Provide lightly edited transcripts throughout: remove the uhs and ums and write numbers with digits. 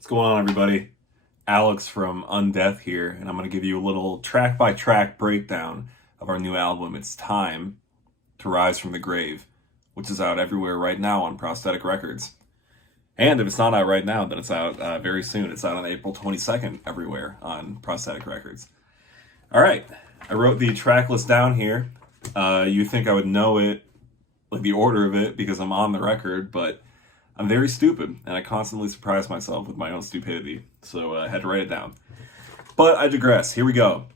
What's going on, everybody? Alex from Undeath here, and I'm going to give you a little track-by-track breakdown of our new album, It's Time to Rise from the Grave, which is out everywhere right now on Prosthetic Records. And if it's not out right now, then it's out very soon. It's out on April 22nd everywhere on Prosthetic Records. All right, I wrote the track list down here. You think I would know it, like the order of it, because I'm on the record, but I'm very stupid, and I constantly surprise myself with my own stupidity, so I had to write it down. But I digress. Here we go.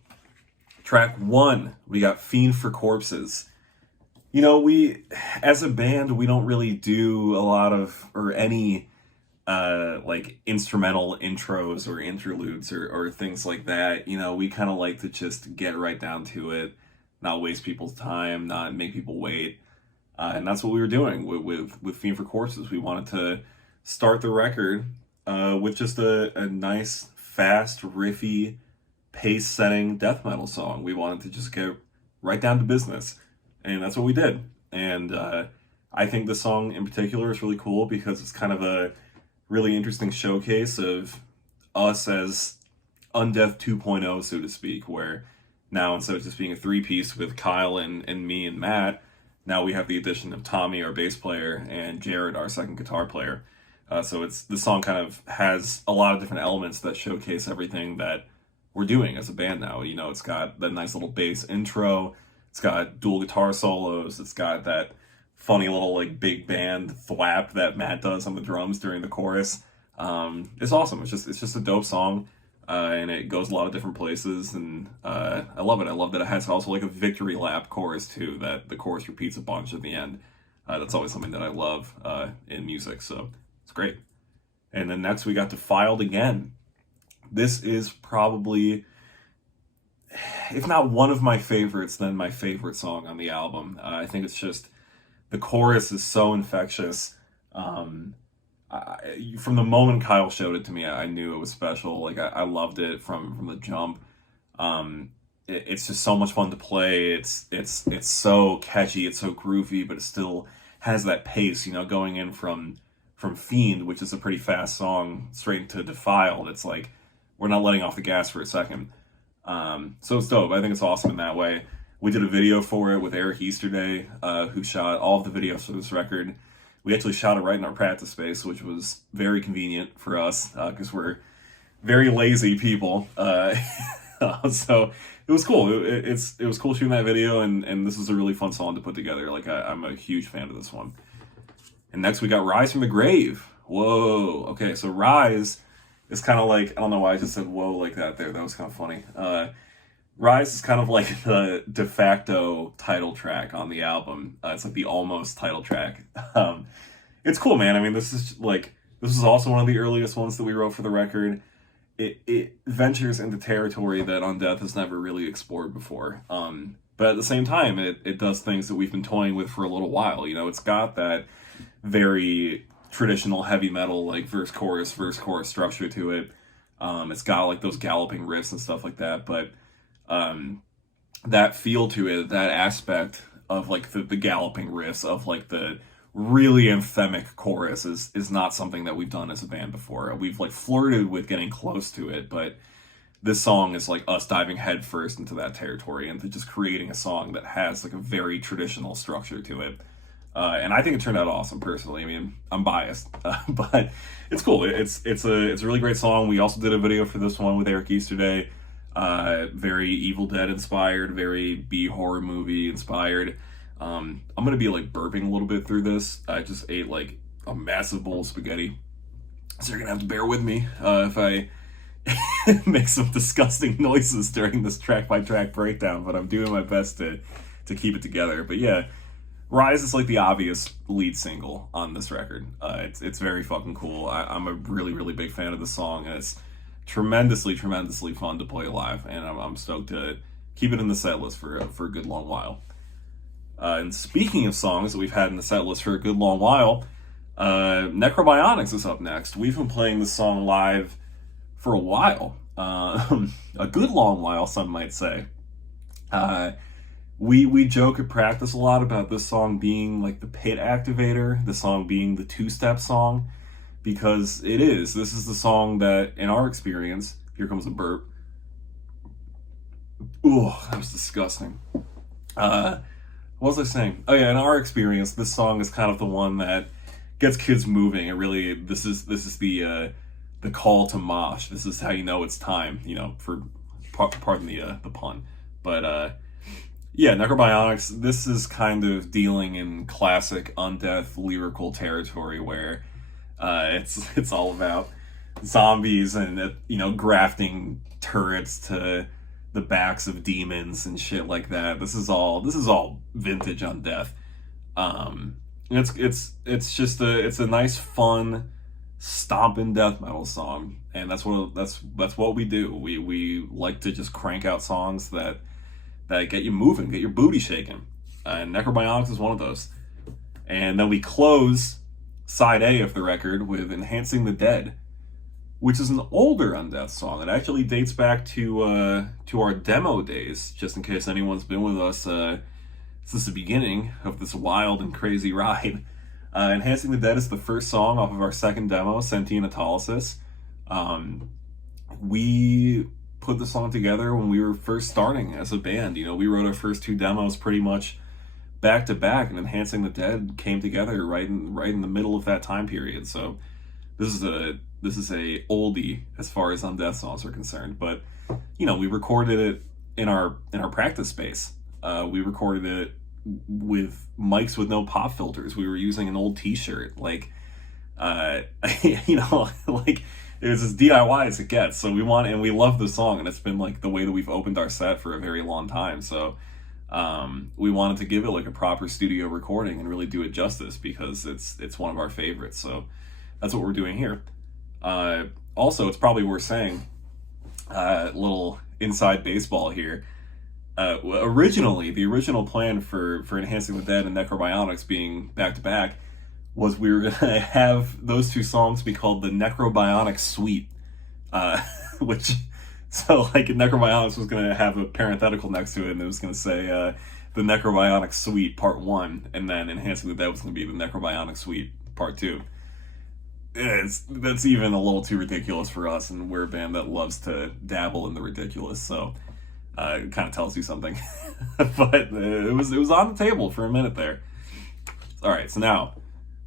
Track 1, we got Fiend for Corpses. You know, as a band, we don't really do a lot of, or any, like, instrumental intros or interludes or things like that. You know, we kind of like to just get right down to it, not waste people's time, not make people wait. And that's what we were doing with Fiend for Corpses. We wanted to start the record with just a nice, fast, riffy, pace-setting death metal song. We wanted to just get right down to business, and that's what we did. And I think this song in particular is really cool because it's kind of a really interesting showcase of us as Undeath 2.0, so to speak, where now instead of just being a three-piece with Kyle and me and Matt, now we have the addition of Tommy, our bass player, and Jared, our second guitar player. So the song kind of has a lot of different elements that showcase everything that we're doing as a band now. You know, it's got that nice little bass intro. It's got dual guitar solos. It's got that funny little like big band thwap that Matt does on the drums during the chorus. It's awesome. It's just a dope song. And it goes a lot of different places, and I love it. I love that it has also like a victory lap chorus too, that the chorus repeats a bunch at the end. That's always something that I love in music, so it's great. And then next we got Defiled Again. This is probably, if not one of my favorites, then my favorite song on the album. I think it's just, the chorus is so infectious. From the moment Kyle showed it to me, I knew it was special. Like I loved it from the jump. It's just so much fun to play. It's so catchy. It's so groovy, but it still has that pace. You know, going in from Fiend, which is a pretty fast song, straight into Defiled. It's like we're not letting off the gas for a second. So it's dope. I think it's awesome in that way. We did a video for it with Eric Easterday, who shot all of the videos for this record. We actually shot it right in our practice space, which was very convenient for us because we're very lazy people. So it was cool. It was cool shooting that video, and this is a really fun song to put together. Like I'm a huge fan of this one. And next we got Rise from the Grave. Whoa. Okay, so Rise is kind of like, I don't know why I just said whoa like that there. That was kind of funny. Rise is kind of like the de facto title track on the album. It's like the almost title track. It's cool, man. I mean, this is also one of the earliest ones that we wrote for the record. It ventures into territory that Undeath has never really explored before. But at the same time, it does things that we've been toying with for a little while. You know, it's got that very traditional heavy metal, like verse chorus structure to it. It's got like those galloping riffs and stuff like that, but that feel to it, that aspect of like the galloping riffs, of like the really anthemic chorus is not something that we've done as a band before. We've like flirted with getting close to it, but this song is like us diving headfirst into that territory and just creating a song that has like a very traditional structure to it. And I think it turned out awesome personally. I mean, I'm biased, but it's cool. It's a really great song. We also did a video for this one with Eric Easterday. Very Evil Dead inspired, very B horror movie inspired. I'm gonna be like burping a little bit through this. I just ate like a massive bowl of spaghetti, so you're gonna have to bear with me if I make some disgusting noises during this track by track breakdown. But I'm doing my best to keep it together. But yeah, Rise is like the obvious lead single on this record. It's very fucking cool. I'm a really big fan of the song, and it's tremendously fun to play live, and I'm stoked to keep it in the set list for a good long while. And speaking of songs that we've had in the set list for a good long while, Necrobiotics is up next. We've been playing this song live for a while, a good long while, some might say. We joke at practice a lot about this song being like the pit activator, the song being the two-step song, because it is. This is the song that, in our experience, here comes a burp. Ooh, that was disgusting. What was I saying? Oh yeah, in our experience, this song is kind of the one that gets kids moving. It really, this is the call to mosh. This is how you know it's time. You know, for pardon the pun, but yeah, Necrobiotics. This is kind of dealing in classic Undeath lyrical territory where it's all about zombies and grafting turrets to the backs of demons and shit like that. This is all vintage Undeath. It's a nice fun stomping death metal song, and that's what we do. We like to just crank out songs that get you moving, get your booty shaking, and Necrobiotics is one of those. And then we close side A of the record with Enhancing the Dead, which is an older Undeath song. It actually dates back to our demo days, just in case anyone's been with us since the beginning of this wild and crazy ride. Enhancing the Dead is the first song off of our second demo, Sentient Autolysis. We put the song together when we were first starting as a band. We wrote our first two demos pretty much back to back, and Enhancing the Dead came together right in the middle of that time period. So this is a oldie as far as Undeath songs are concerned, but we recorded it in our practice space. We recorded it with mics with no pop filters. We were using an old T-shirt, like like it was as DIY as it gets. So we love the song, and it's been like the way that we've opened our set for a very long time. So we wanted to give it like a proper studio recording and really do it justice, because it's one of our favorites. So that's what we're doing here. Also, it's probably worth saying, little inside baseball here. Originally, the original plan for Enhancing the Dead and Necrobiotics being back to back was we were gonna have those two songs be called the Necrobiotics Suite, which, so like Necrobiotics was gonna have a parenthetical next to it, and it was gonna say the Necrobiotics Suite Part 1, and then Enhancing the Dead was gonna be the Necrobiotics Suite Part 2. That's even a little too ridiculous for us, and we're a band that loves to dabble in the ridiculous, so it kind of tells you something. But it was on the table for a minute there. All right, so now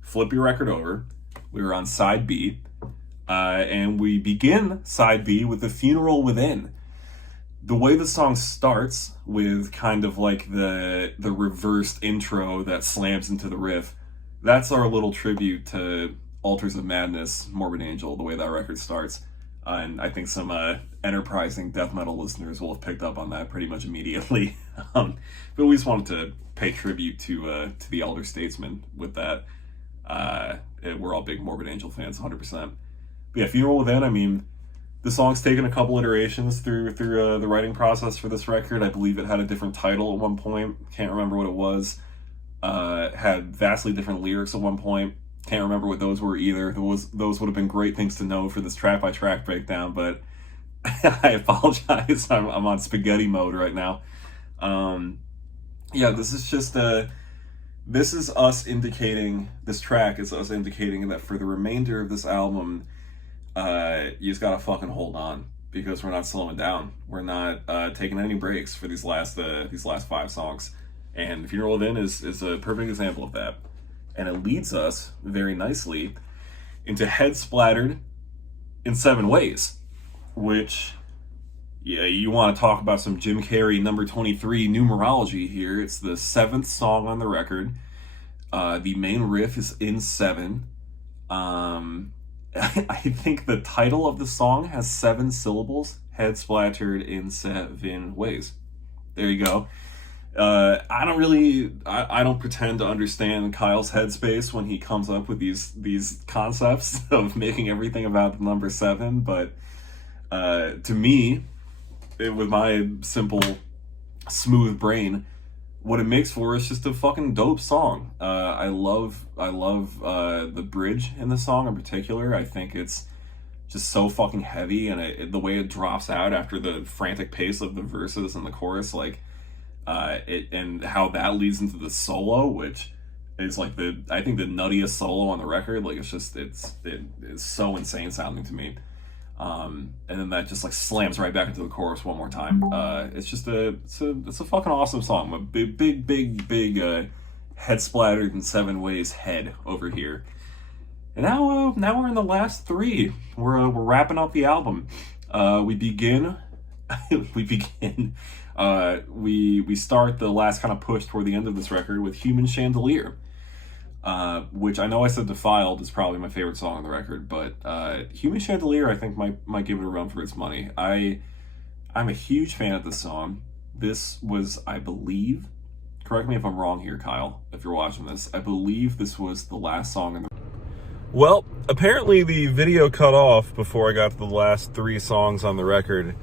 flip your record over. We were on side B, and we begin side B with The Funeral Within. The way the song starts with kind of like the reversed intro that slams into the riff, that's our little tribute to Altars of Madness, Morbid Angel, the way that record starts. And I think some enterprising death metal listeners will have picked up on that pretty much immediately. But we just wanted to pay tribute to the Elder Statesman with that. We're all big Morbid Angel fans, 100%. But yeah, Funeral Within, I mean, the song's taken a couple iterations through the writing process for this record. I believe it had a different title at one point. Can't remember what it was. Had vastly different lyrics at one point. Can't remember what those were either. Those would have been great things to know for this track-by-track breakdown, but I apologize. I'm on spaghetti mode right now. Yeah, this is just this is us indicating, this track is us indicating that for the remainder of this album, you just gotta fucking hold on, because we're not slowing down. We're not taking any breaks for these last 5 songs. And Funeral Within is a perfect example of that. And it leads us very nicely into Head Splattered in 7 Ways, which, yeah, you want to talk about some Jim Carrey number 23 numerology here. It's the 7th song on the record. The main riff is in 7. I think the title of the song has 7 syllables. Head Splattered in 7 Ways. There you go. I don't pretend to understand Kyle's headspace when he comes up with these concepts of making everything about the number 7, but to me, with my simple, smooth brain, what it makes for is just a fucking dope song. I love the bridge in the song in particular. I think it's just so fucking heavy, and the way it drops out after the frantic pace of the verses and the chorus, like, and how that leads into the solo, which is like I think the nuttiest solo on the record. Like it's so insane sounding to me. And then that just like slams right back into the chorus one more time. It's a fucking awesome song. A big head splattered in 7 ways head over here. And now we're in the last 3. We're wrapping up the album. We start the last kind of push toward the end of this record with Human Chandelier, which I know I said Defiled is probably my favorite song on the record, but Human Chandelier I think might give it a run for its money. I'm a huge fan of this song. This was, I believe, correct me if I'm wrong here, Kyle, if you're watching this, I believe this was the last song in the... Well, apparently the video cut off before I got to the last 3 songs on the record.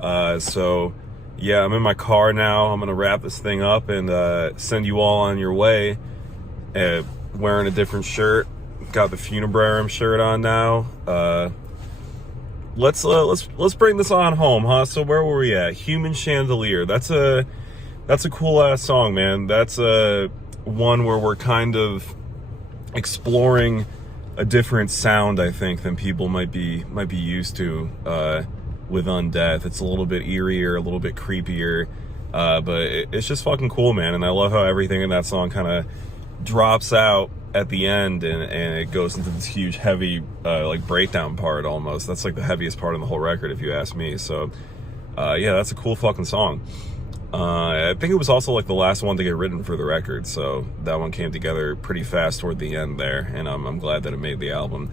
So, yeah, I'm in my car now. I'm going to wrap this thing up and send you all on your way. Wearing a different shirt. Got the Funebrarium shirt on now. Let's bring this on home, huh? So where were we at? Human Chandelier. That's a cool ass song, man. That's one where we're kind of exploring a different sound, I think, than people might be used to with Undeath. It's a little bit eerier, a little bit creepier, but it's just fucking cool, man. And I love how everything in that song kind of drops out at the end, and it goes into this huge, heavy, like breakdown part almost. That's like the heaviest part of the whole record, if you ask me. So, yeah, that's a cool fucking song. I think it was also like the last one to get written for the record, so that one came together pretty fast toward the end there, and I'm glad that it made the album.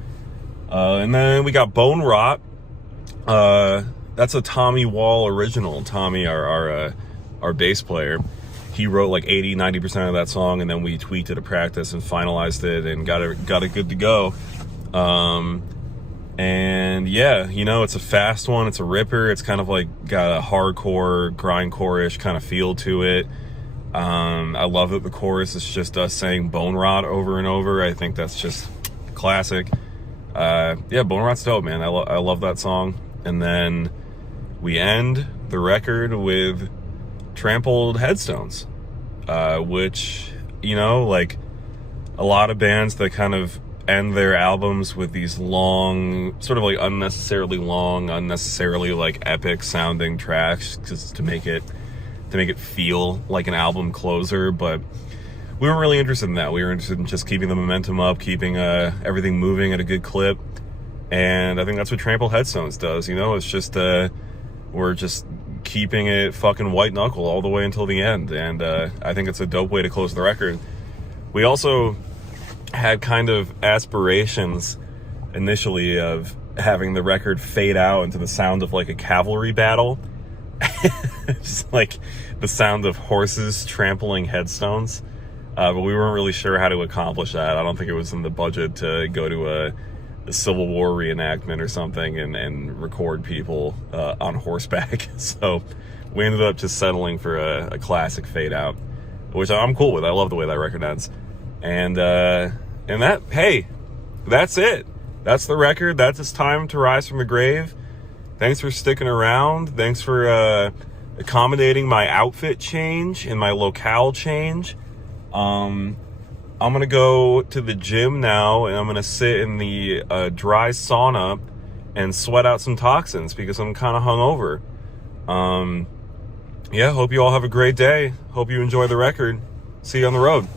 And then we got Bone Rot. That's a Tommy Wall original. Tommy, our bass player, he wrote like 80-90% of that song, and then we tweaked it at practice and finalized it and got it good to go. And yeah, you know, it's a fast one. It's a ripper. It's kind of like got a hardcore, grindcore-ish kind of feel to it. I love that the chorus is just us saying Bone Rot over and over. I think that's just classic. Yeah, Bone Rot's dope, man. I love that song. And then we end the record with Trampled Headstones, which, you know, like a lot of bands that kind of end their albums with these long, sort of like unnecessarily long, unnecessarily like epic sounding tracks, just to make it feel like an album closer. But we weren't really interested in that. We were interested in just keeping the momentum up, keeping everything moving at a good clip. And I think that's what Trampled Headstones does. You know, it's just we're just keeping it fucking white knuckle all the way until the end. And I think it's a dope way to close the record. We also had kind of aspirations initially of having the record fade out into the sound of like a cavalry battle. Just like the sound of horses trampling headstones. But we weren't really sure how to accomplish that. I don't think it was in the budget to go to a Civil War reenactment or something and record people on horseback. So we ended up just settling for a classic fade out, which I'm cool with. I love the way that record ends. And that, hey, that's it. That's the record. That's It's Time to Rise from the Grave. Thanks for sticking around. Thanks for accommodating my outfit change and my locale change. I'm going to go to the gym now, and I'm going to sit in the dry sauna and sweat out some toxins because I'm kind of hungover. Yeah, hope you all have a great day. Hope you enjoy the record. See you on the road.